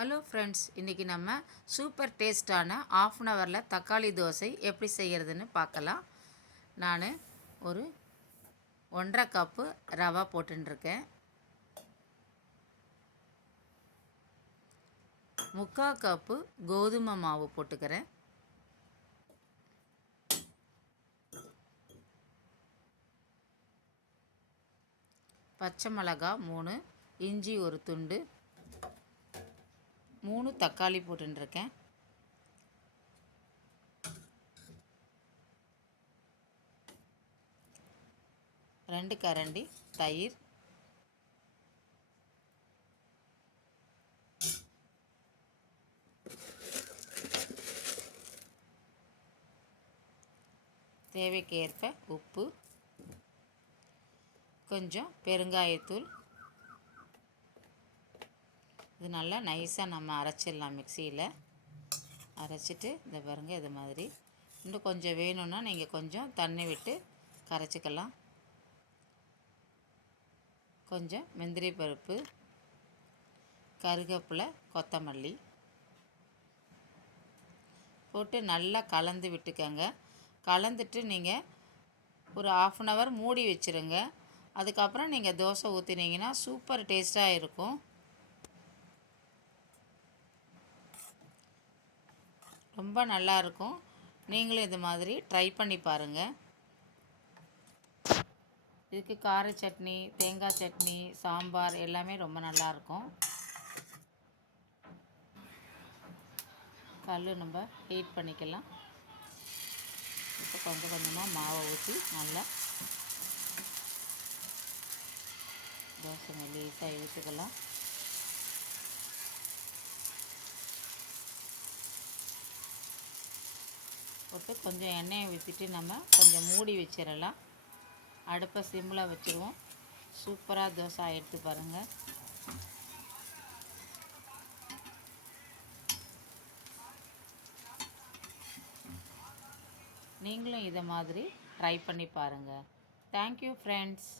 Hello friends, இன்றைக்கி நம்ம super டேஸ்டான ஆஃப் அன் ஹவரில் தக்காளி தோசை எப்படி செய்கிறதுன்னு பார்க்கலாம். நான் ஒரு 1.5 கப்பு ரவா போட்டுருக்கேன். 3/4 கப்பு கோதுமை மாவு போட்டுக்கிறேன். பச்சை மிளகாய் 3, இஞ்சி ஒரு துண்டு, 3 தக்காளி போட்டுருக்கேன். ரெண்டு கரண்டி தயிர், தேவைக்கேற்ப உப்பு, கொஞ்சம் பெருங்காயத்தூள். இது நல்லா நைஸாக நம்ம அரைச்சிடலாம். மிக்சியில் அரைச்சிட்டு இந்த பாருங்க, இது மாதிரி. இன்னும் கொஞ்சம் வேணும்னா நீங்கள் கொஞ்சம் தண்ணி விட்டு கரைச்சிக்கலாம். கொஞ்சம் முந்திரி பருப்பு, கருவேப்பிலை, கொத்தமல்லி போட்டு நல்லா கலந்து விட்டுக்கங்க. கலந்துட்டு நீங்கள் ஒரு ½ அன் ஹவர் மூடி வச்சுருங்க. அதுக்கப்புறம் நீங்கள் தோசை ஊற்றினீங்கன்னா சூப்பர் டேஸ்ட்டாக இருக்கும். ரொம்ப நல்லாயிருக்கும். நீங்களும் இது மாதிரி ட்ரை பண்ணி பாருங்கள். இதுக்கு கார சட்னி, தேங்காய் சட்னி, சாம்பார் எல்லாமே ரொம்ப நல்லாயிருக்கும். கல் நம்ம ஹீட் பண்ணிக்கலாம். இப்போ கொஞ்சம் கொஞ்சமாக மாவை ஊற்றி நல்லா தோசை மெல்லிசாக ஊற்றிக்கலாம். போட்டு கொஞ்சம் எண்ணெயை ஊற்றிட்டு நம்ம கொஞ்சம் மூடி வச்சிடலாம். அடுப்பை சிம்மில் வச்சுருவோம். சூப்பராக தோசை எடுத்து பாருங்கள். நீங்களும் இதை மாதிரி ட்ரை பண்ணி பாருங்கள். Thank you friends.